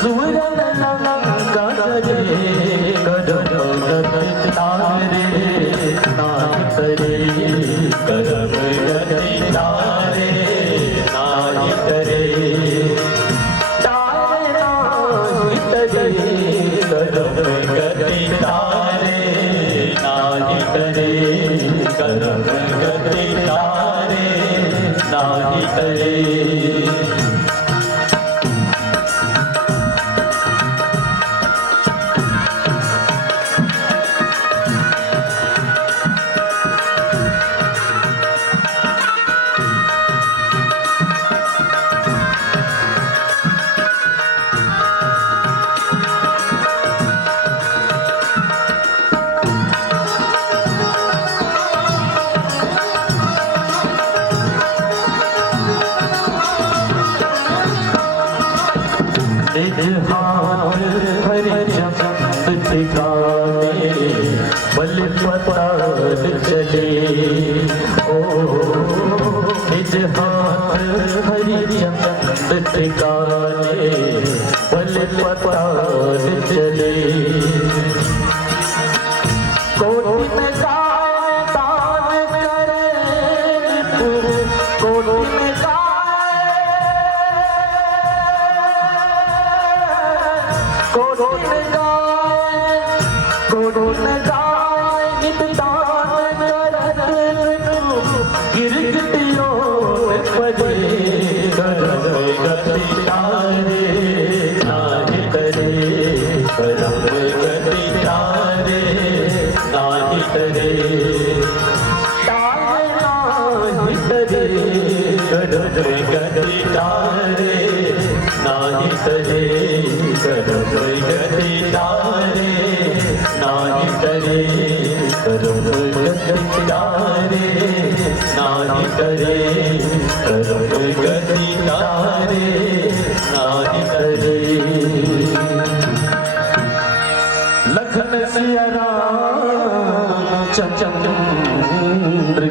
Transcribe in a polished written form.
सूरन लंका करे करो गति तारे नाहि करे करम गति तारे नाहि करे तारे नाहि करे करम गति तारे नाहि करे करम गति तारे नाहि करे हाथ हरि चंद ठिकाने बल पताल चले ओ निज हाथ हरि चंद ठिकाने बल पताल चले कोटि में गाय दान करे कोटि में कोरोन गाय नित दान करत गिरगिटियो परे करम गति तारे नाहि करे करम गति तारे नाहि करे तारे नाहि करे करम गति तारे नाहि करे करम गति तारे नाहि करे करम गति तारे नाहि करे करम गति तारे नाहि करे लखन सिया राम चंद्र